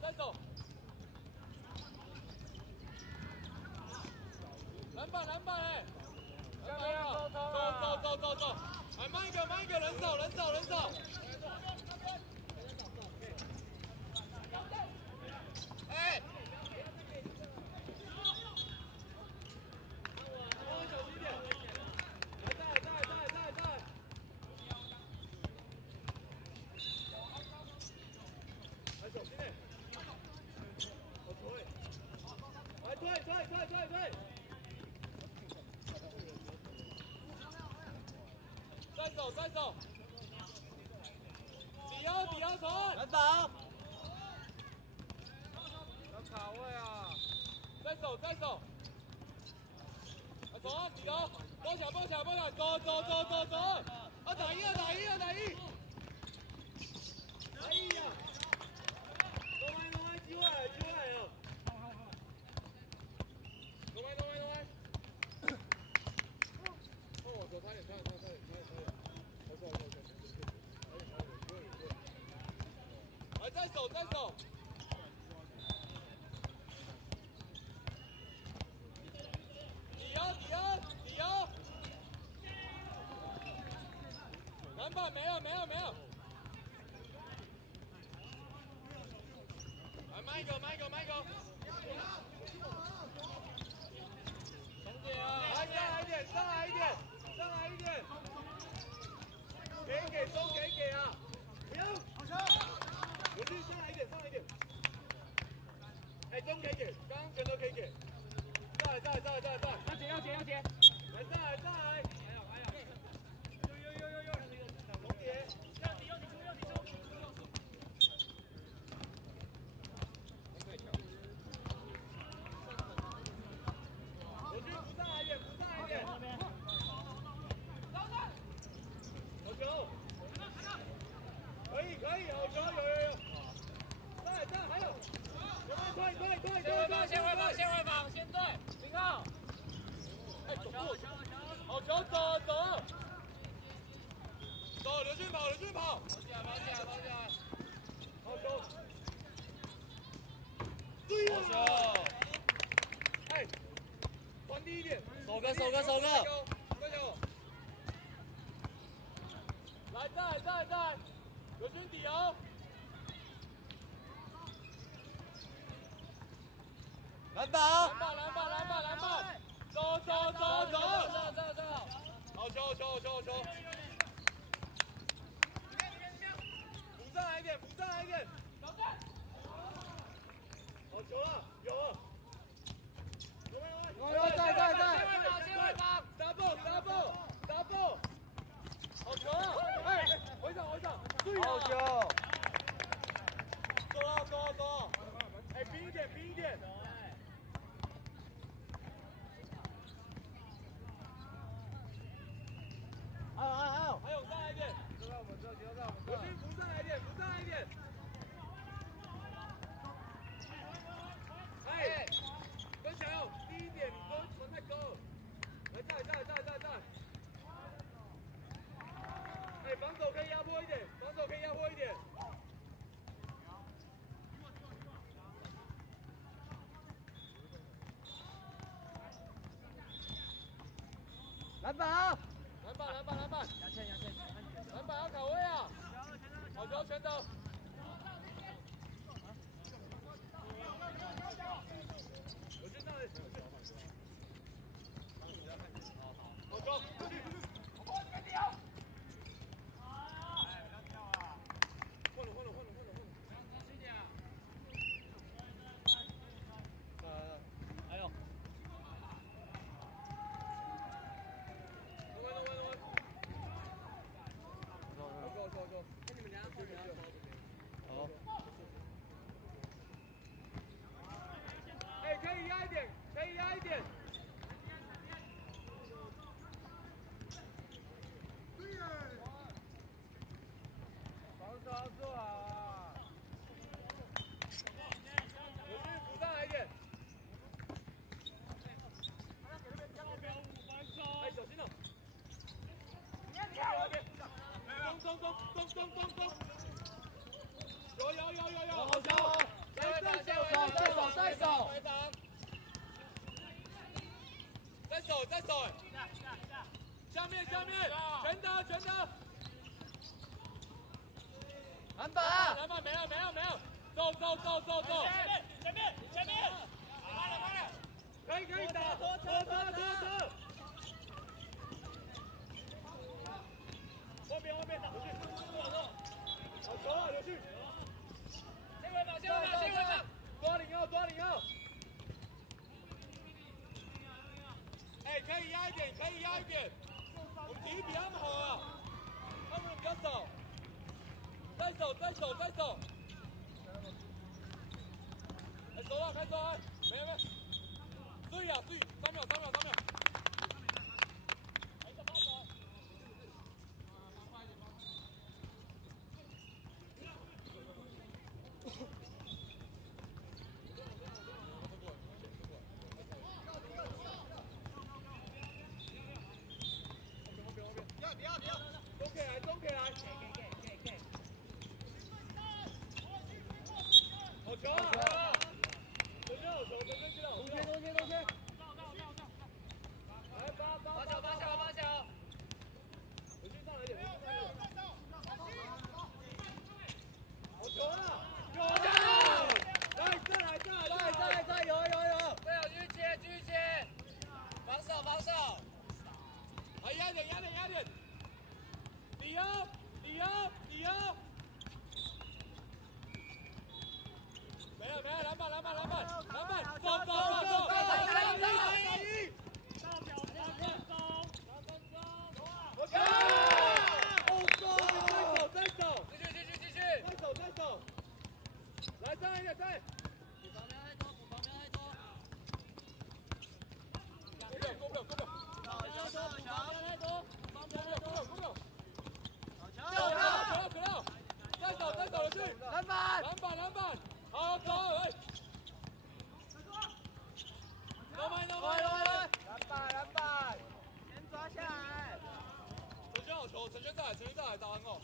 再走。篮板哎！篮板好，走！哎，慢一个，人手。哎！小心点！在！来手心点！好推！来推！再手！底腰传！篮板！要卡位啊！再手！传底腰！包起来！走！二打一！哎呀！挪机会来了！挪歪！哦，走，差点！来，再手！底腰！篮板没有！来，慢一个！重点啊！来，上来一点！给中给啊！不要！我去上来一点！哎，中给，刚刚全都可以给。再！要接！来，上来！还有！重叠！要你出！我去扶上来一点！好球！可以，好球！有！在，还有！快！先回防，先对，0号。哎，走！好球，走！走，刘俊跑！跑起来！好球！好球！哎，传递一点，手个！来，再！刘俊底哦！篮板！走！好球！补上来一点！好球了，有了！先回防 ！double！ 好球啊！哎，回场！好球！走！哎，拼一点！还有上来一点！我先扶上来一点！哎，跟小友低一点，你都传太高了。来，再！哎，防守可以压迫一点！篮板！杨倩，篮板要卡位啊！好球，全投！我先上来，好球！还有。走，那你们俩过去啊。好。哎，可以压一点。防守做好啊！我去补上来一点。哎，小心哦！中！有！好球！加油！回防，再守，下面，全打，篮板，没有，走，前面，可以打，拖车，后面打回去，好球啊，刘旭，先回防，抓领奥，哎，可以压一点，我们体育比他们好啊，他们比较少，再守，开手啊，没，注意，3秒，中给来，好球啊！陈轩知道，中间，来发球，回去上来一点，好球啊！再有，继续接，防守，好压点，李欧，没了，篮板，走，再走，继续，再走，来上一点，补防没多，过不了，可了，再走去，篮板，好走，No慢，篮板，先抓下来，陈轩好球，陈轩再来打完哦，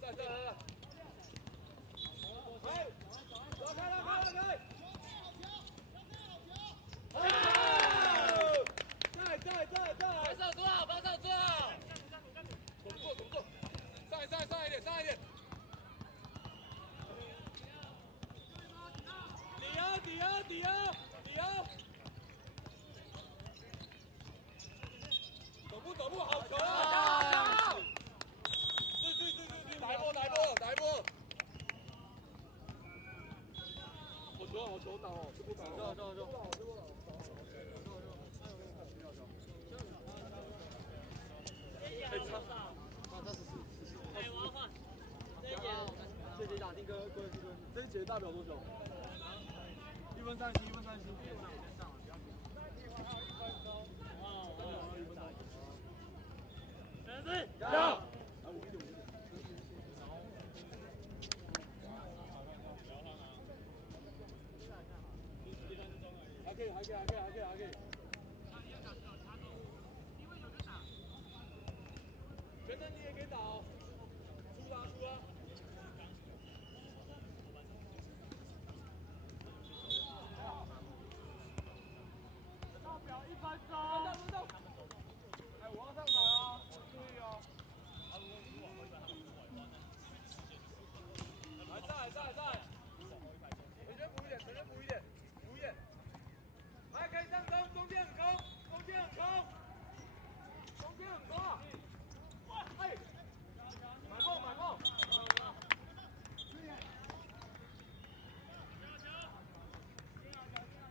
再，来，走开，再，防守做好，怎么做，上一点，底欧，走步，好球啊！是，打一波，好球打哦，这波打哦，我要换，这一节打定哥，这一节大表多久？1分37。加油！还可以。全能你也可以打哦，出啊！到表1分钟。哎，我要上场啊，注意哦。在。陈轩补一点。还可以上中，中间很空。哎，满梦。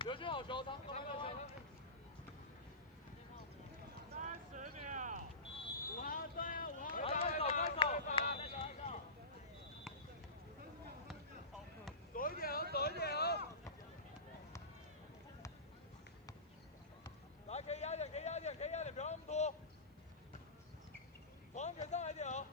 刘俊好球，长球。30秒。5号队再手。走一点哦。来，可以压一点，不要那么多。床给上来一点哦。